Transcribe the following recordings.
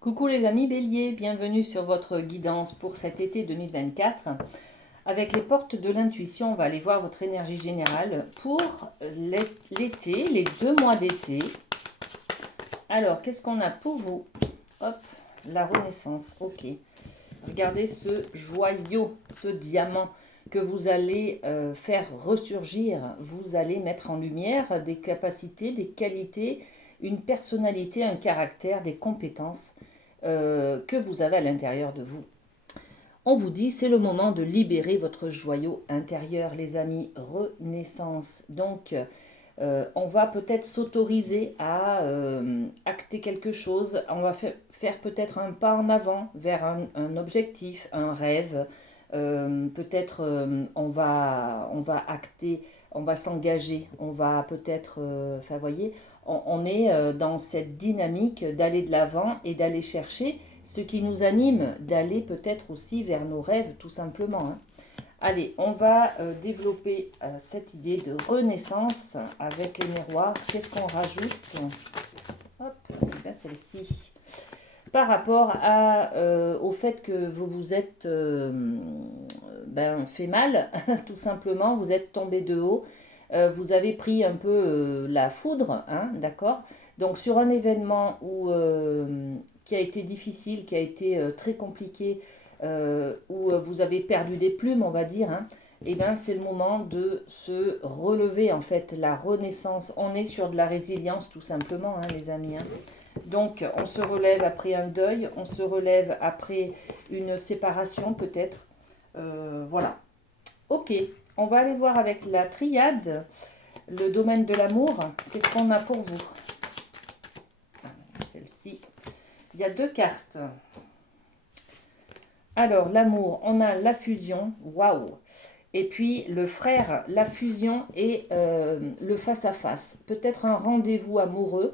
Coucou les amis Bélier, bienvenue sur votre guidance pour cet été 2024. Avec les portes de l'intuition, on va aller voir votre énergie générale pour l'été, les 2 mois d'été. Alors, qu'est-ce qu'on a pour vous? Hop, la renaissance, ok. Regardez ce joyau, ce diamant que vous allez faire ressurgir. Vous allez mettre en lumière des capacités, des qualités, une personnalité, un caractère, des compétences que vous avez à l'intérieur de vous. On vous dit, c'est le moment de libérer votre joyau intérieur, les amis. Renaissance. Donc, on va peut-être s'autoriser à acter quelque chose. On va faire peut-être un pas en avant vers un objectif, un rêve. Peut-être on va acter, on va s'engager, on va peut-être, enfin, voyez, on est dans cette dynamique d'aller de l'avant et d'aller chercher ce qui nous anime, d'aller peut-être aussi vers nos rêves, tout simplement, hein. Allez, on va développer cette idée de renaissance avec les miroirs. Qu'est-ce qu'on rajoute? Hop, bien celle-ci. Par rapport au fait que vous vous êtes fait mal, tout simplement, vous êtes tombé de haut, vous avez pris un peu la foudre, hein, d'accord? Donc sur un événement qui a été difficile, qui a été très compliqué, où vous avez perdu des plumes, on va dire, hein, et bien c'est le moment de se relever, en fait, la renaissance. On est sur de la résilience, tout simplement, hein, les amis, hein. Donc, on se relève après un deuil, on se relève après une séparation peut-être. Voilà. Ok, on va aller voir avec la triade, le domaine de l'amour. Qu'est-ce qu'on a pour vous? Celle-ci. Il y a 2 cartes. Alors, l'amour, on a la fusion. Waouh! Et puis le frère, la fusion et le face-à-face. Peut-être un rendez-vous amoureux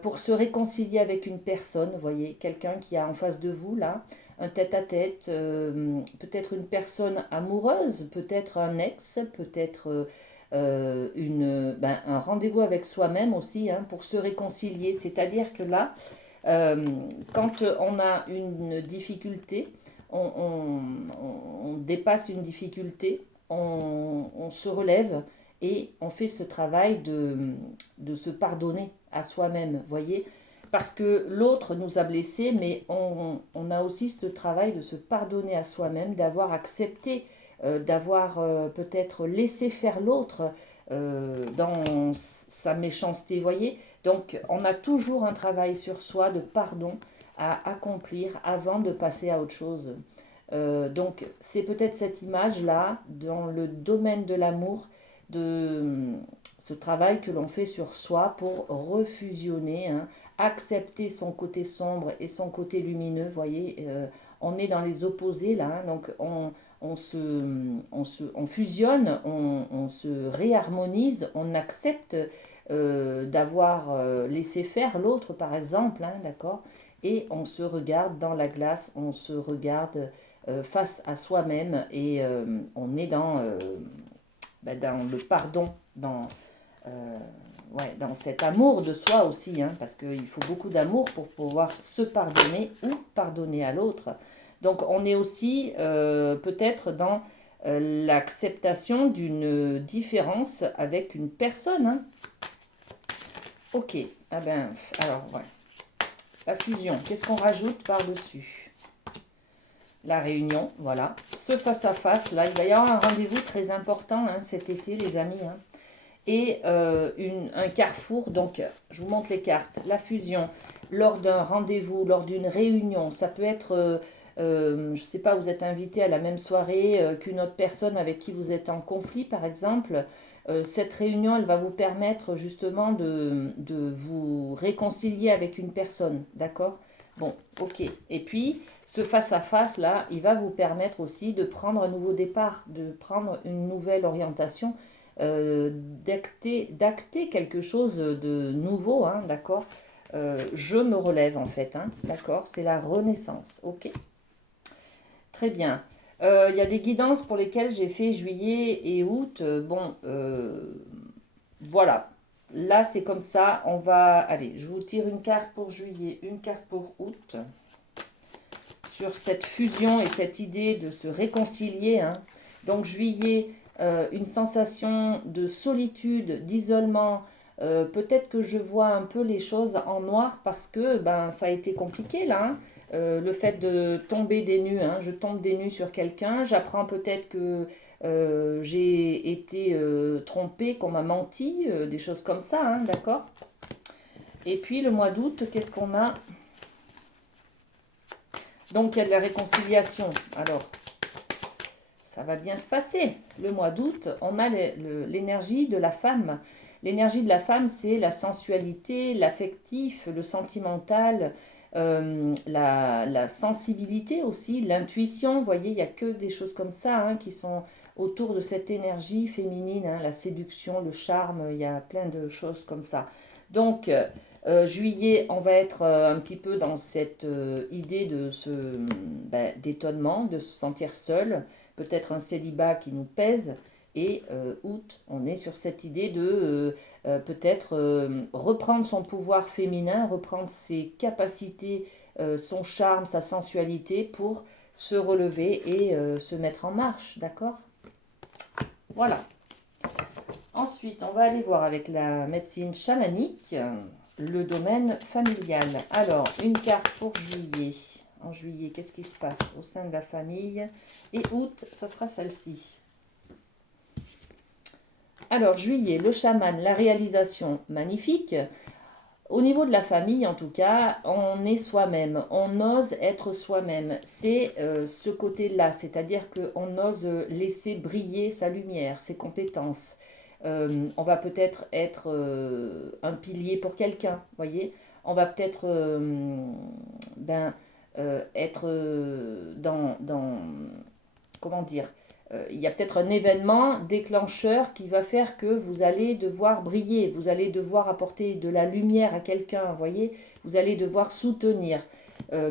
pour se réconcilier avec une personne, vous voyez, quelqu'un qui a en face de vous, là, un tête-à-tête, peut-être une personne amoureuse, peut-être un ex, peut-être un rendez-vous avec soi-même aussi, hein, pour se réconcilier. C'est-à-dire que là, quand on a une difficulté, on dépasse une difficulté, on se relève et on fait ce travail de se pardonner à soi-même, voyez. Parce que l'autre nous a blessés, mais on a aussi ce travail de se pardonner à soi-même, d'avoir accepté, d'avoir peut-être laissé faire l'autre dans sa méchanceté, voyez. Donc on a toujours un travail sur soi de pardon à accomplir avant de passer à autre chose. Donc c'est peut-être cette image-là dans le domaine de l'amour, de ce travail que l'on fait sur soi pour refusionner, hein, accepter son côté sombre et son côté lumineux. Vous voyez, on est dans les opposés là, hein, donc on fusionne, on se réharmonise, on accepte d'avoir laissé faire l'autre par exemple, hein, d'accord, et on se regarde dans la glace, on se regarde face à soi-même et on est dans le pardon, euh, ouais, dans cet amour de soi aussi, hein, parce qu'il faut beaucoup d'amour pour pouvoir se pardonner ou pardonner à l'autre. Donc on est aussi peut-être dans l'acceptation d'une différence avec une personne, hein. Ok, ah ben, alors ouais. La fusion, qu'est-ce qu'on rajoute par-dessus? La réunion, voilà. Ce face-à-face, là, il va y avoir un rendez-vous très important, hein, cet été, les amis, hein. Et un carrefour, donc je vous montre les cartes. La fusion, lors d'un rendez-vous, lors d'une réunion, ça peut être, je ne sais pas, vous êtes invité à la même soirée qu'une autre personne avec qui vous êtes en conflit, par exemple. Cette réunion, elle va vous permettre justement de vous réconcilier avec une personne, d'accord? Bon, ok. Et puis, ce face-à-face, là, il va vous permettre aussi de prendre un nouveau départ, de prendre une nouvelle orientation, d'acter quelque chose de nouveau, hein, d'accord? Je me relève en fait, hein, d'accord? C'est la renaissance, ok? Très bien. Il y a des guidances pour lesquelles j'ai fait juillet et août. Bon, voilà. là, c'est comme ça. On va... Allez, je vous tire une carte pour juillet, une carte pour août. Sur cette fusion et cette idée de se réconcilier. Hein. Donc, juillet, une sensation de solitude, d'isolement. Peut-être que je vois un peu les choses en noir parce que ben, ça a été compliqué là. Hein. Le fait de tomber des nues, hein. Je tombe des nues sur quelqu'un, j'apprends peut-être que j'ai été trompée, qu'on m'a menti, des choses comme ça, hein, d'accord? Et puis le mois d'août, qu'est-ce qu'on a? Donc il y a de la réconciliation. Alors, ça va bien se passer. Le mois d'août, on a l'énergie de la femme. L'énergie de la femme, c'est la sensualité, l'affectif, le sentimental, la sensibilité aussi, l'intuition. Vous voyez, il n'y a que des choses comme ça hein, qui sont autour de cette énergie féminine, hein, la séduction, le charme, il y a plein de choses comme ça. Donc, juillet, on va être un petit peu dans cette idée de d'étonnement, de se sentir seul, peut-être un célibat qui nous pèse. Et août, on est sur cette idée de peut-être reprendre son pouvoir féminin, reprendre ses capacités, son charme, sa sensualité pour se relever et se mettre en marche, d'accord? Voilà. Ensuite, on va aller voir avec la médecine chamanique le domaine familial. Alors, une carte pour juillet. En juillet, qu'est-ce qui se passe au sein de la famille? Et août, ça sera celle-ci. Alors, juillet, le chaman, la réalisation, magnifique. Au niveau de la famille, en tout cas, on est soi-même, on ose être soi-même. C'est ce côté-là, c'est-à-dire qu'on ose laisser briller sa lumière, ses compétences. On va peut-être être, un pilier pour quelqu'un, voyez. On va peut-être être comment dire, il y a peut-être un événement déclencheur qui va faire que vous allez devoir briller, vous allez devoir apporter de la lumière à quelqu'un, vous voyez, vous allez devoir soutenir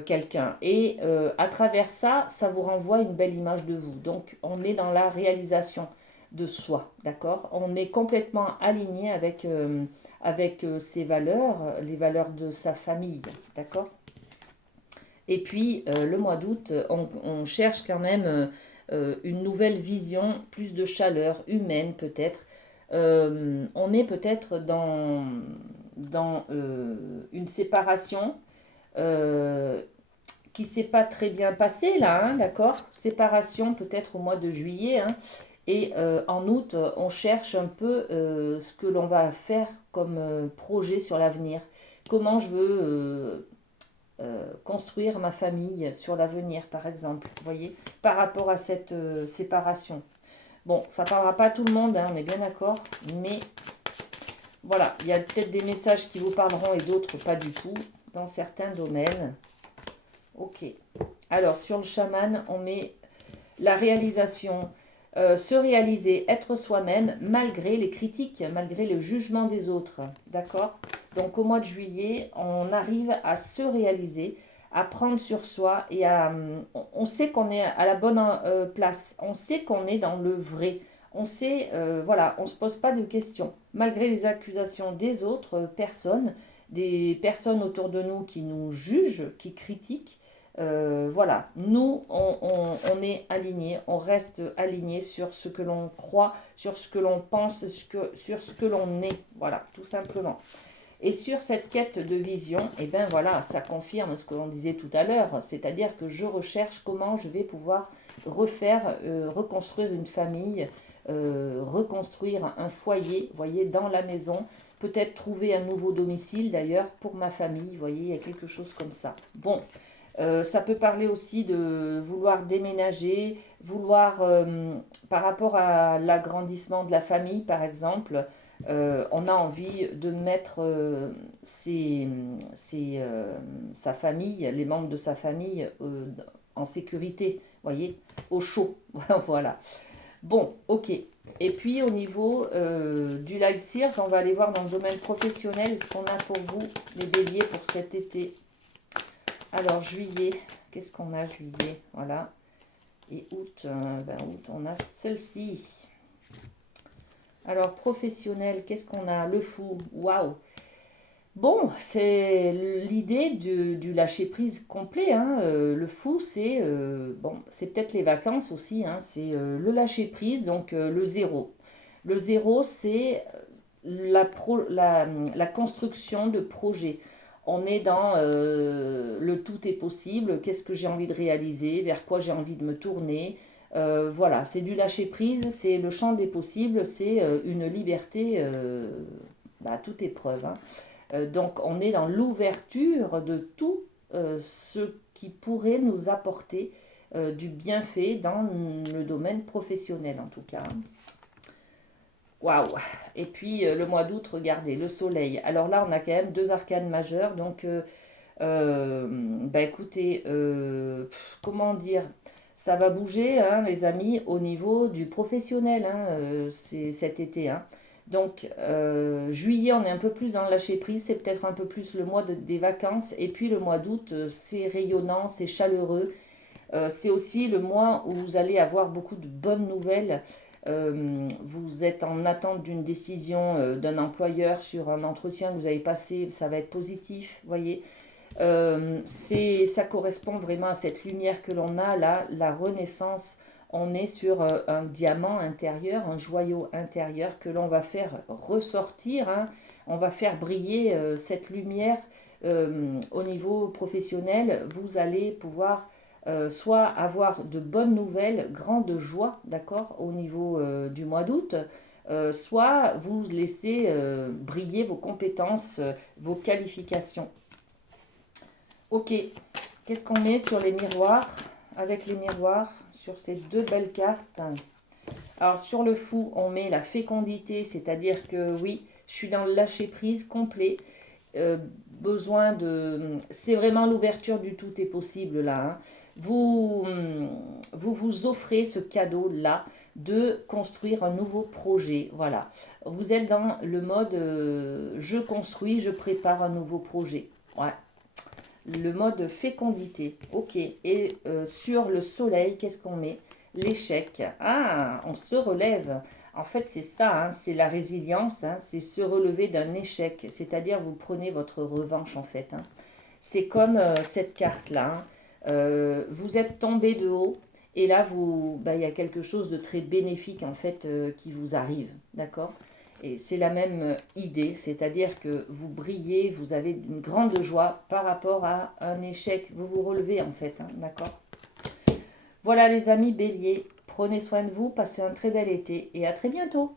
quelqu'un. Et à travers ça, ça vous renvoie une belle image de vous. Donc, on est dans la réalisation de soi, d'accord? On est complètement aligné avec ses valeurs, les valeurs de sa famille, d'accord? Et puis, le mois d'août, on cherche quand même une nouvelle vision, plus de chaleur humaine peut-être. On est peut-être dans une séparation euh, qui ne s'est pas très bien passée là, hein, d'accord? Séparation peut-être au mois de juillet. Hein, et en août, on cherche un peu ce que l'on va faire comme projet sur l'avenir. Comment je veux construire ma famille sur l'avenir, par exemple, vous voyez, par rapport à cette séparation. Bon, ça ne parlera pas à tout le monde, hein, on est bien d'accord, mais voilà, il y a peut-être des messages qui vous parleront et d'autres pas du tout, dans certains domaines. Ok. Alors, sur le chaman, on met la réalisation, se réaliser, être soi-même, malgré les critiques, malgré le jugement des autres. D'accord? Donc, au mois de juillet, on arrive à se réaliser, à prendre sur soi et on sait qu'on est à la bonne place. On sait qu'on est dans le vrai. On sait, voilà, on ne se pose pas de questions. Malgré les accusations des autres personnes, des personnes autour de nous qui nous jugent, qui critiquent, voilà, nous, on est alignés, on reste alignés sur ce que l'on croit, sur ce que l'on pense, sur ce que l'on est. Voilà, tout simplement. Et sur cette quête de vision, eh bien voilà, ça confirme ce que l'on disait tout à l'heure, c'est-à-dire que je recherche comment je vais pouvoir refaire, reconstruire une famille, reconstruire un foyer, vous voyez, dans la maison, peut-être trouver un nouveau domicile d'ailleurs pour ma famille, vous voyez, il y a quelque chose comme ça. Bon, ça peut parler aussi de vouloir déménager, vouloir, par rapport à l'agrandissement de la famille, par exemple, on a envie de mettre sa famille, les membres de sa famille, en sécurité, voyez, au chaud. Voilà. Bon, ok. Et puis au niveau du Light Sears, on va aller voir dans le domaine professionnel ce qu'on a pour vous, les béliers, pour cet été. Alors, juillet, qu'est-ce qu'on a juillet? Voilà. Et août, août, on a celle-ci. Alors, professionnel, qu'est-ce qu'on a? Le fou, waouh. Bon, c'est l'idée du lâcher-prise complet, hein. Le fou, c'est bon, c'est peut-être les vacances aussi, hein. C'est le lâcher-prise, donc le zéro. Le zéro, c'est la construction de projets. On est dans le tout est possible, qu'est-ce que j'ai envie de réaliser, vers quoi j'ai envie de me tourner. Voilà, c'est du lâcher-prise, c'est le champ des possibles, c'est une liberté à toute épreuve, hein. Donc on est dans l'ouverture de tout ce qui pourrait nous apporter du bienfait dans le domaine professionnel en tout cas. Waouh! Et puis le mois d'août, regardez, le soleil. Alors là, on a quand même deux arcanes majeures. Donc, bah écoutez, comment dire? Ça va bouger, hein, les amis, au niveau du professionnel, hein, c'est cet été, hein. Donc, juillet, on est un peu plus dans le lâcher prise, c'est peut-être un peu plus le mois des vacances. Et puis le mois d'août, c'est rayonnant, c'est chaleureux. C'est aussi le mois où vous allez avoir beaucoup de bonnes nouvelles. Vous êtes en attente d'une décision d'un employeur sur un entretien que vous avez passé, ça va être positif, voyez. Ça correspond vraiment à cette lumière que l'on a là, la renaissance. On est sur un diamant intérieur, un joyau intérieur que l'on va faire ressortir, hein. On va faire briller cette lumière au niveau professionnel. Vous allez pouvoir soit avoir de bonnes nouvelles, grande joie, d'accord, au niveau du mois d'août, soit vous laisser briller vos compétences, vos qualifications. Ok, qu'est-ce qu'on met sur les miroirs? Avec les miroirs, sur ces deux belles cartes. Alors sur le fou, on met la fécondité, c'est-à-dire que oui, je suis dans le lâcher-prise complet. euh, Besoin de... C'est vraiment l'ouverture du tout est possible là, hein. Vous offrez ce cadeau-là de construire un nouveau projet. Voilà. Vous êtes dans le mode je construis, je prépare un nouveau projet. Ouais. Le mode fécondité. Ok. Et sur le soleil, qu'est-ce qu'on met? L'échec. Ah, on se relève. En fait, c'est ça, hein, c'est la résilience, hein, c'est se relever d'un échec. C'est-à-dire, vous prenez votre revanche, en fait, hein. C'est comme cette carte-là, hein. Vous êtes tombé de haut et là, il y a quelque chose de très bénéfique, en fait, qui vous arrive. D'accord? Et c'est la même idée, c'est-à-dire que vous brillez, vous avez une grande joie par rapport à un échec. Vous vous relevez en fait, hein, d'accord? Voilà les amis béliers, prenez soin de vous, passez un très bel été et à très bientôt.